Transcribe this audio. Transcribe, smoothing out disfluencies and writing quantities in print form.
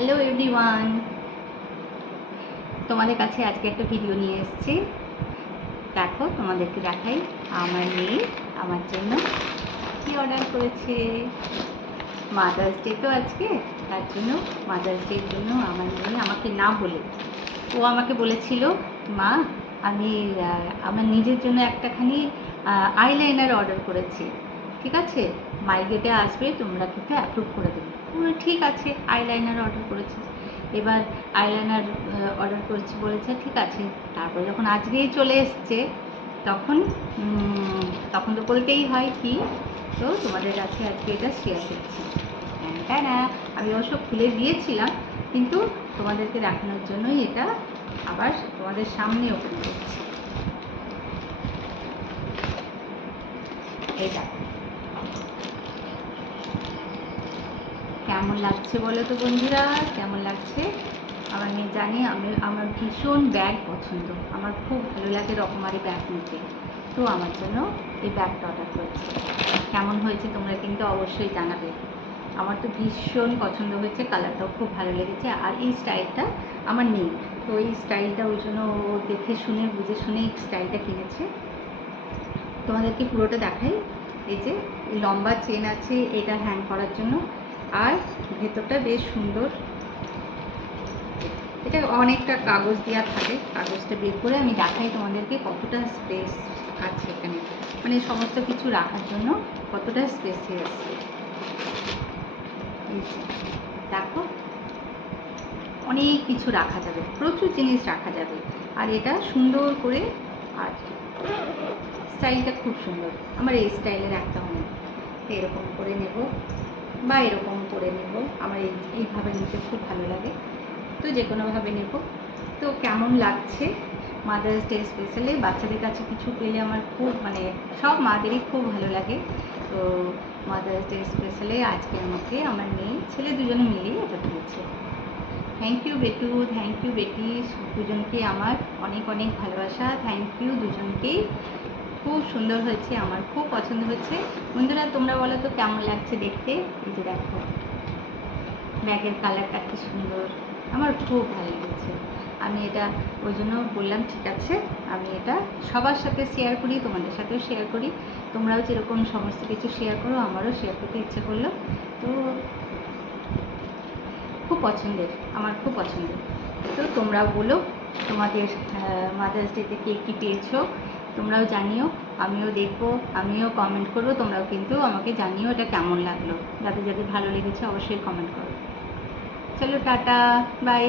Hello everyone, তোমাদের কাছে আজকে একটা ভিডিও নিয়ে এসেছি। দেখো, তোমাদেরকে দেখাই আমার মেয়ে আমার জন্য কি অর্ডার করেছে। মাদার্স ডে তো আজকে, তার জন্য মাদার্স ডের জন্য আমার মেয়ে আমাকে না বলে ও আমাকে বলেছিল, মা আমি আমার নিজের জন্য একটাখানি আইলাইনার অর্ডার করেছি, ঠিক আছে মাইগেটে আসবে, তোমরা কিন্তু অ্যাপ্রুভ করে দেবে। ঠিক আছে, আইলাইনার অর্ডার করেছিস, এবার আইলাইনার অর্ডার করেছি বলেছে ঠিক আছে। তারপরে যখন আজকেই চলে এসছে তখন তখন তো বলতেই হয় কি, তো তোমাদের কাছে আজকে এটা শেয়ার করছি। হ্যাঁ না, আমি অবশ্য খুলে দিয়েছিলাম, কিন্তু তোমাদেরকে দেখানোর জন্যই এটা আবার তোমাদের সামনে ওপেন করছি। এটা কেমন লাগছে বলো তো বন্ধুরা, কেমন লাগছে? আমার মেয়ে জানি আমার ভীষণ ব্যাগ পছন্দ, আমার খুব ভালো লাগে রকমারি ব্যাগ নিতে, তো আমার জন্য এই ব্যাগটা অর্ডার করেছে। কেমন হয়েছে তোমরা কিন্তু অবশ্যই জানাবে। আমার তো ভীষণ পছন্দ হয়েছে, কালারটাও খুব ভালো লেগেছে, আর এই স্টাইলটা আমার নেই, তো এই স্টাইলটা ওই জন্য ও দেখে শুনে বুঝে শুনে এই স্টাইলটা কিনেছে। তোমাদেরকে পুরোটা দেখাই। এই যে লম্বা চেন আছে এটা হ্যাং করার জন্য, আর ভেতরটা বেশ সুন্দর। এটা অনেকটা কাগজ দেওয়া থাকে, কাগজটা বের করে আমি দেখাই তোমাদেরকে কতটা স্পেস আছে এখানে, মানে সমস্ত কিছু রাখার জন্য কতটা স্পেসিয়াস। দেখো, অনেক কিছু রাখা যাবে, প্রচুর জিনিস রাখা যাবে, আর এটা সুন্দর করে, আর স্টাইলটা খুব সুন্দর। আমার এই স্টাইলের একটা অনেক, এরকম করে নেব বা এরকম করে নেব, আমার এইভাবে নিতে খুব ভালো লাগে, তো যে কোনোভাবে নেব। তো কেমন লাগছে মাদার্স ডে স্পেশালি বাচ্চাদের কাছে কিছু পেলে আমার খুব, মানে সব মাদেরই খুব ভালো লাগে। তো মাদার্স ডে স্পেশালি আজকে আমাকে আমার মেয়ে ছেলে দুজনে মিলেই এটা দিয়েছে। থ্যাংক ইউ বেটু, থ্যাংক ইউ বেটি, দুজনকে আমার অনেক অনেক ভালোবাসা। থ্যাংক ইউ দুজনকেই, খুব সুন্দর হয়েছে, আমার খুব পছন্দ হয়েছে। বন্ধুরা তোমরা বলো তো কেমন লাগছে দেখতে। এই যে দেখো ব্যাগের কালারটা কি সুন্দর, আমার খুব ভালো লেগেছে। আমি এটা ওই জন্য বললাম ঠিক আছে আমি এটা সবার সাথে শেয়ার করি, তোমাদের সাথেও শেয়ার করি, তোমরাও যেরকম সমস্ত কিছু শেয়ার করো আমারও শেয়ার করতে ইচ্ছে করলো। তো খুব পছন্দের, আমার খুব পছন্দের। তো তোমরাও বলো তোমাদের মাদার্স ডেতে কে কী পেয়েছো, তোমরাও জানিও, আমিও দেখবো, আমিও কমেন্ট করবো, তোমরাও কিন্তু আমাকে জানিও এটা কেমন লাগলো। যাদের যাদের ভালো লেগেছে অবশ্যই কমেন্ট করো। চলো টাটা, বাই।